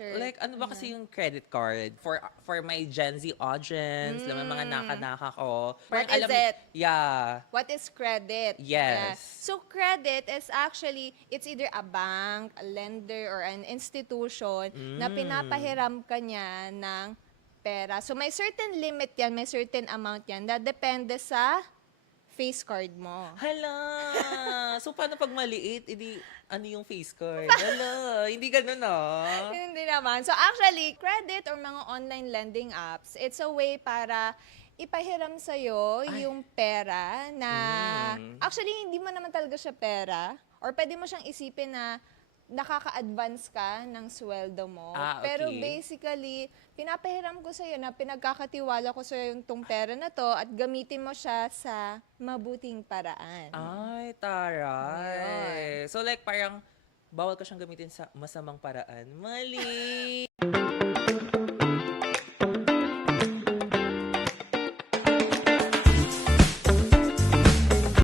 insert. Like, ano ba kasi yung credit card? For my Gen Z audience, mga naka-naka ko. What Parang is it? Yeah. What is credit? Yeah. Yes. So credit is actually, it's either a bank, a lender, or an institution na pinapahiram ka niya ng pera. So may certain limit yan, may certain amount yan na depende sa face card mo. Hala! So, paano pag maliit? Ano yung face card? Hala! Hindi ganun, ah. Hindi naman. So actually, credit or mga online lending apps, it's a way para ipahiram sa'yo yung pera na actually hindi mo naman talaga siya pera or pwede mo siyang isipin na nakaka-advance ka ng sweldo mo. Ah, Pero okay. basically, pinapahiram ko sa'yo na pinagkakatiwala ko sa'yo yung tong pera na to at gamitin mo siya sa mabuting paraan. Ay, taray. So, like, parang bawal ka siyang gamitin sa masamang paraan. Mali!